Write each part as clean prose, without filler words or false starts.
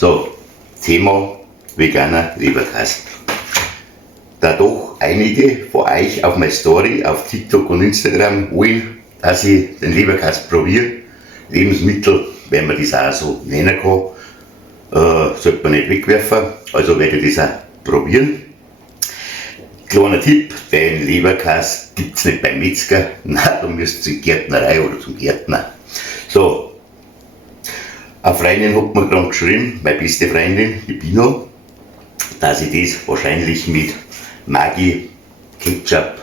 So, Thema veganer Leberkäse. Da doch einige von euch auf meine Story auf TikTok und Instagram wollen, dass ich den Leberkäse probiere, Lebensmittel, wenn man das auch so nennen kann, sollte man nicht wegwerfen, also werde ich das auch probieren. Kleiner Tipp, den Leberkäse gibt es nicht beim Metzger, nein, da müsst ihr zur Gärtnerei oder zum Gärtner. So, eine Freundin hat mir dann geschrieben, meine beste Freundin, die Bino, dass ich das wahrscheinlich mit Maggi, Ketchup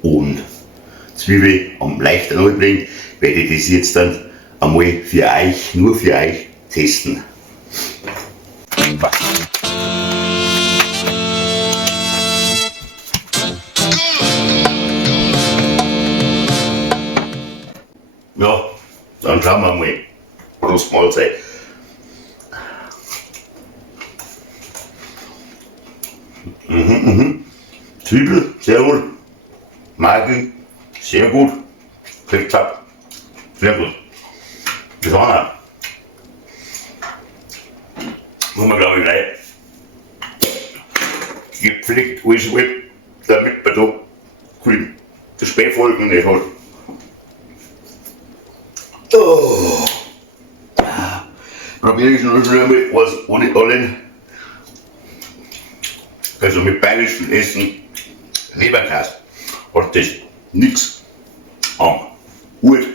und Zwiebel am leichten anbringen, werde ich das jetzt dann einmal für euch, nur für euch testen. Ja, dann schauen wir mal. Prost Mahlzeit. Zwiebel, sehr gut. Maggi, sehr gut. Ketchup, sehr gut. Das war muss man glaube ich gleich gepflegt alles weg, damit man da die Spätfolgen nicht hat. Oh. Probiere ich noch einmal was ohne allen. Also mit bayerischem Essen, Leberkäse, hat das nichts am Hut.